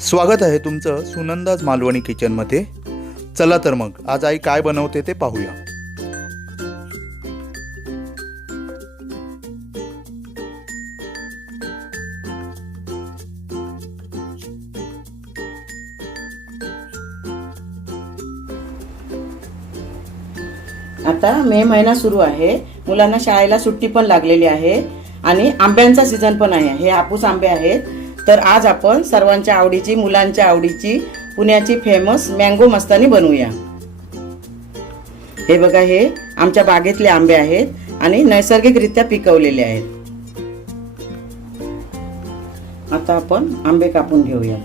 स्वागत आहे तुमचं सुनंदाज मालवणी किचनमध्ये. चला तर मग आज आई काय बनवते ते पाहूया. आता मे महिना सुरू आहे. मुलांना शाळेला सुट्टी पण लागलेली आहे. आणि आंब्यांचा सीझन पण आहे. हे हापूस आंबे आहेत. तर आज आपण सर्वांच्या आवडीची मुलांच्या आवडीची पुण्याची फेमस मँगो मस्तानी बनवूया. हे बघा हे आमच्या बागेतले आंबे आहेत आणि नैसर्गिकरित्या पिकवलेले आहेत. आता आपण आंबे कापून घेऊया.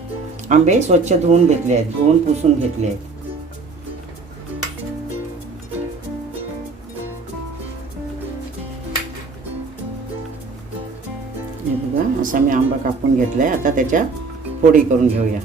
आंबे स्वच्छ धुवून घेतले आहेत धुवून पुसून घेतले आहेत. हे बघा असा मी आंबा कापून घेतलाय. आता त्याच्या फोडी करून घेऊया.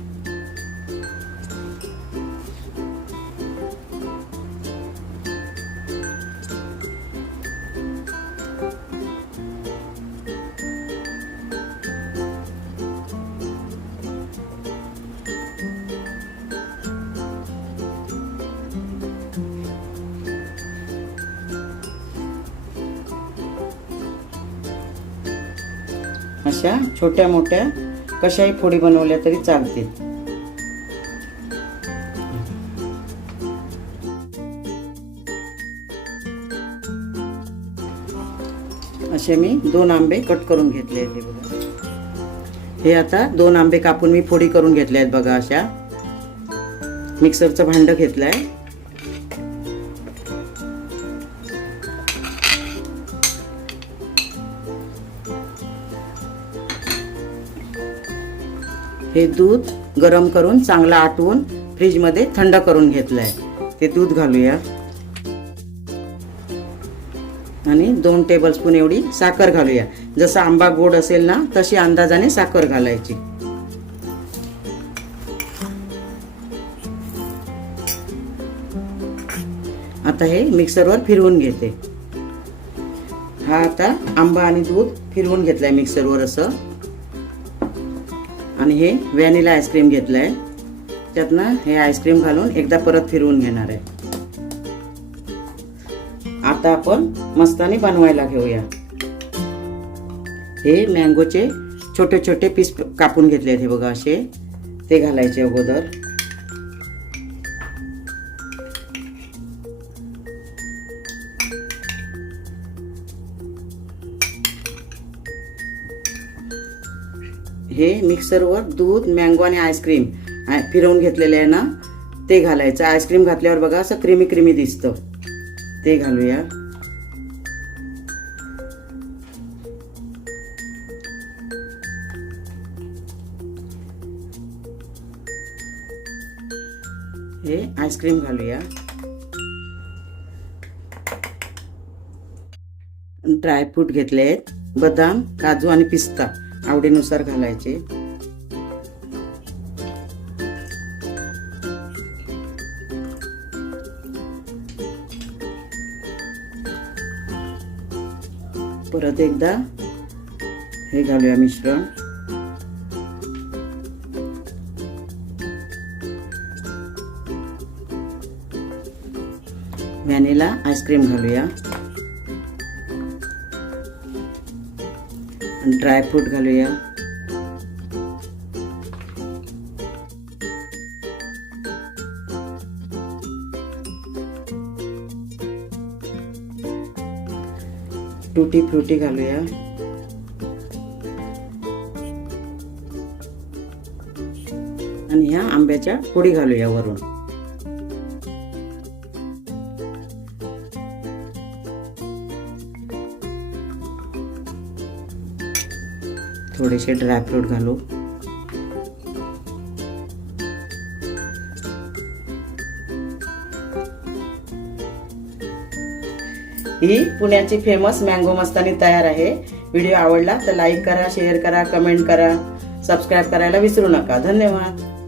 अशा छोट्या मोठ्या कशाही फोडी बनवल्या तरी चालतील. असे मी दोन आंबे कट करून घेतले आहेत हे बघा. हे आता दोन आंबे कापून मी फोडी करून घेतले आहेत बघा अशा. मिक्सरचं भांड आहे हे दूध गरम करून चांगलं आटवून फ्रीजमध्ये थंड करून घेतलं आहे ते दूध घालूया. आणि दोन टेबलस्पून एवढी साखर घालूया. जसं आंबा गोड असेल ना तशी अंदाजाने साखर घालायची. आता हे मिक्सरवर फिरवून घेते. हा आता आंबा आणि दूध फिरवून घेतलाय मिक्सरवर असं. आणि हे व्हॅनिला आईस्क्रीम घेतलं आहे त्यातनं हे आईस्क्रीम घालून एकदा परत फिरवून घेणार आहे. आता आपण मस्तानी बनवायला घेऊया. हे मँगोचे छोटे छोटे पीस कापून घेतले हे बघा असे. ते घालायचे अगोदर. हे मिक्सरवर दूध मँगो आणि आईस्क्रीम फिरवून घेतलेले आहे ना ते घालायचं. आईस्क्रीम घातल्यावर बघा असं क्रीमी क्रीमी दिसतं. ते घालूया. हे आईस्क्रीम घालूया. ड्रायफ्रूट घेतले आहेत. बदाम काजू आणि पिस्ता. आवडीनुसार घालायचे. परत एकदा हे घालूया मिश्रण. व्हॅनिला आईस्क्रीम घालूया. ड्रायफ्रूट घालूया. टुटी फ्रुटी घालूया. आणि ह्या आंब्याच्या पोळी घालूया वरून. थोडेसे ड्रायफ्रूट घालू. ही पुण्याची फेमस मँगो मस्तानी तयार आहे. व्हिडिओ आवडला तर लाईक करा शेअर करा कमेंट करा. सबस्क्राईब करायला विसरू नका. धन्यवाद.